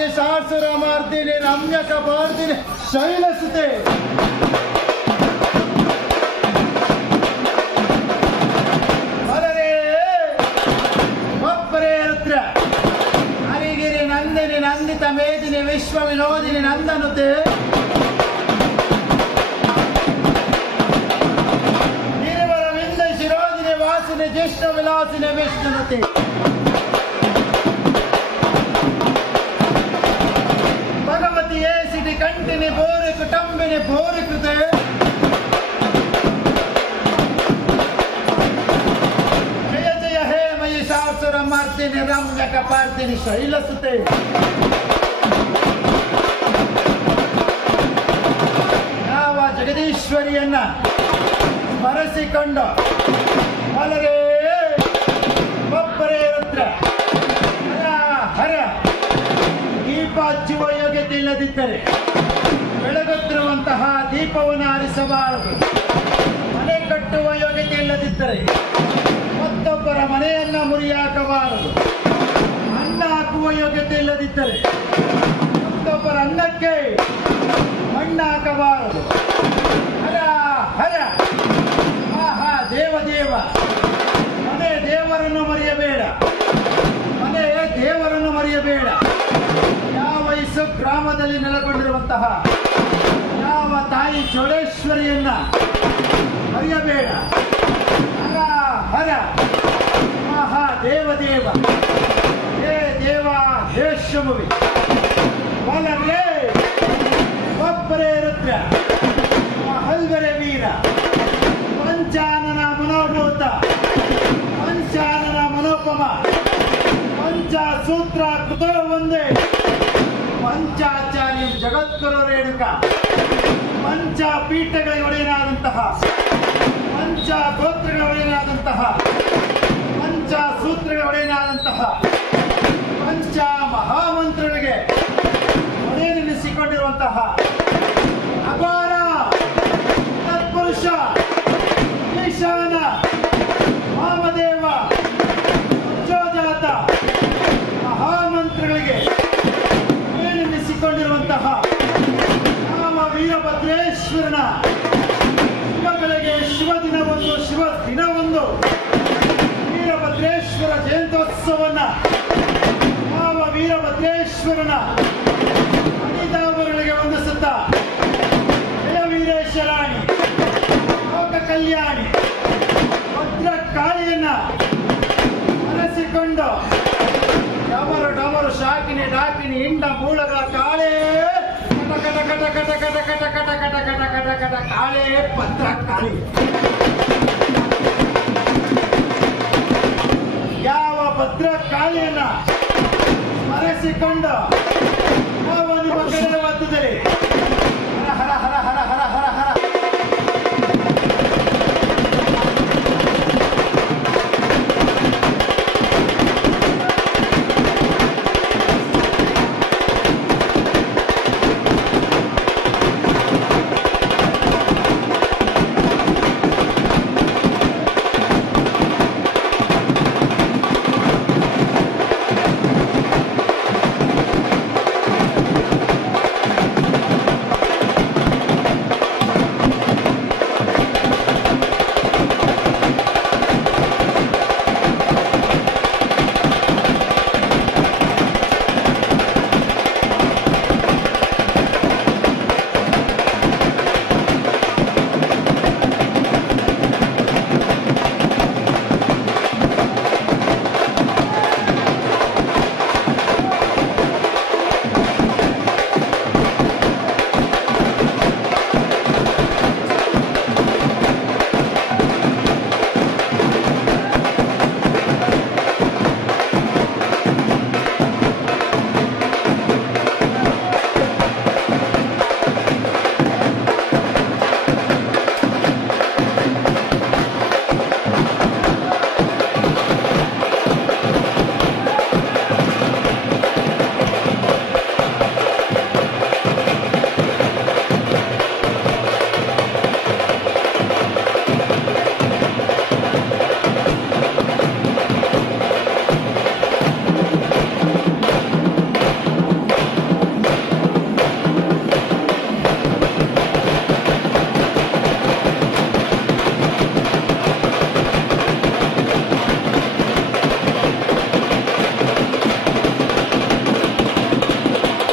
ಮಹಿಷಾಸುರ ಮಾರ್ದಿನಿ ರಮ್ಯಕ ಪಾರ್ದಿನಿ ಶೈಲಸುತೆ ಹರಿಗಿರಿ ನಂದಿನಿ ನಂದಿತ ಮೇದಿನಿ ವಿಶ್ವ ವಿನೋದಿನಿ ನಂದನುತೆ ನಿರ್ಮಲ ವಿಂದ ಶಿರೋದಿನಿ ವಾಸಿನಿ ಜ್ಯೇಷ್ಠ ವಿಲಾಸಿನಿ ವಿಷ್ಣುನುತೆ ಭಗವತಿ ಏಸಿಟಿ ಕಂಟಿನಿ ಬೋರಿ ಕುಟುಂಬಿನಿ ಬೋರಿ ಕೃತೆ ಮರ್ದಿನಿ ರಮ್ಯಕ ಪಾರ್ದಿನಿ ಶೈಲಸುತೆ ಯಾವ ಜಗದೀಶ್ವರಿಯನ್ನ ಸ್ಮರಿಸಿಕೊಂಡು ಅಲರೇ ಒಬ್ಬರೇ ರುದ್ರ ಹರ ದೀಪ ಹಚ್ಚುವ ಯೋಗ್ಯತೆ ಇಲ್ಲದಿದ್ದರೆ ಬೆಳಗುತ್ತಿರುವಂತಹ ದೀಪವನ್ನು ಆರಿಸಬಾರದು. ಮನೆ ಕಟ್ಟುವ ಯೋಗ್ಯತೆ ಇಲ್ಲದಿದ್ದರೆ ಮತ್ತೊಬ್ಬರ ಮನೆಯನ್ನ ಮುರಿಯಾಕಬಾರದು. ಅನ್ನ ಹಾಕುವ ಯೋಗ್ಯತೆ ಇಲ್ಲದಿದ್ದರೆ ಮತ್ತೊಬ್ಬರ ಅನ್ನಕ್ಕೆ ಮಣ್ಣು ಹಾಕಬಾರದು. ಹರ ಹರ ಆಹಾ ದೇವ ಮನೆ ದೇವರನ್ನು ಮರೆಯಬೇಡ, ಮನೆ ದೇವರನ್ನು ಮರೆಯಬೇಡ. ಯಾವ ಇಸು ಗ್ರಾಮದಲ್ಲಿ ನೆಲೆಗೊಂಡಿರುವಂತಹ ಯಾವ ತಾಯಿ ಚೌಡೇಶ್ವರಿಯನ್ನ ಮರೆಯಬೇಡ. ಹರ ಮಹಾ ದೇವ ಹೇ ದೇವ ಹೇ ಶಂಭುವೆ ಬಲರೇ ಒಬ್ಬರೇ ರುದ್ರ ಹಲ್ವರೇ ವೀರ ಪಂಚಾನನ ಮನೋಭೂತ ಪಂಚಾನನ ಮನೋಪಮ ಪಂಚಸೂತ್ರ ಕೃತ ಒಂದೇ ಪಂಚಾಚಾರ್ಯ ಜಗದ್ಗುರು ರೇಣುಕ ಪಂಚಪೀಠಗಳ ಒಡೆಯನಾದಂತಹ ಪಂಚ ಗೋತ್ರಗಳ ಒಡೆಯನಾದಂತಹ ಪಂಚ ಸೂತ್ರಗಳ ಒಡೆಯನಾದಂತಹ ಪಂಚ ಮಹಾಮಂತ್ರಗಳಿಗೆ ಒಡೆಯನೆನಿಸಿಕೊಂಡಿರುವಂತಹ ಅಪಾರ ತತ್ಪುರುಷ ಈಶಾನ ವಾಮದೇವ ಅಜೋಜಾತ ಮಹಾಮಂತ್ರಗಳಿಗೆ ಒಡೆಯನೆನಿಸಿಕೊಂಡಿರುವಂತಹ ರಾಮ ವೀರಭದ್ರೇಶ್ವರನ ಶಿವ ದಿನವೊಂದು ವೀರಭದ್ರೇಶ್ವರ ಜಯಂತ್ಯೋತ್ಸವನ್ನ ಯಾವ ವೀರಭದ್ರೇಶ್ವರನ ಅನಿತಾವರುಗಳಿಗೆ ವಂದಿಸುತ್ತ ಜಯ ವೀರೇಶ್ವರಾಣಿ ಲೋಕ ಕಲ್ಯಾಣಿ ಭದ್ರ ಕಾಳಿಯನ್ನ ಮನಸ್ಸಿಕೊಂಡು ಡಮರು ಶಾಕಿನಿ ಡಾಕಿನಿ ಇಂಡ ಮೂಳಗಳ ಕಾಳೇ ಕಟ ಕಟ ಕಟ ಕಟ ಕಟ ಕಟ ಕಟ ಕಟ ಕಟ ಕಟ ಕಾಳೇ ಭದ್ರ ಕಾಳಿ. ಯಾವ ಭದ್ರ ಕಾಳಿಯನ್ನ ಸ್ಮರಿಸಿಕೊಂಡು ಯಾವ ನಿಮ್ಮ ಕಡೆ ಒದ್ದಿದರೆ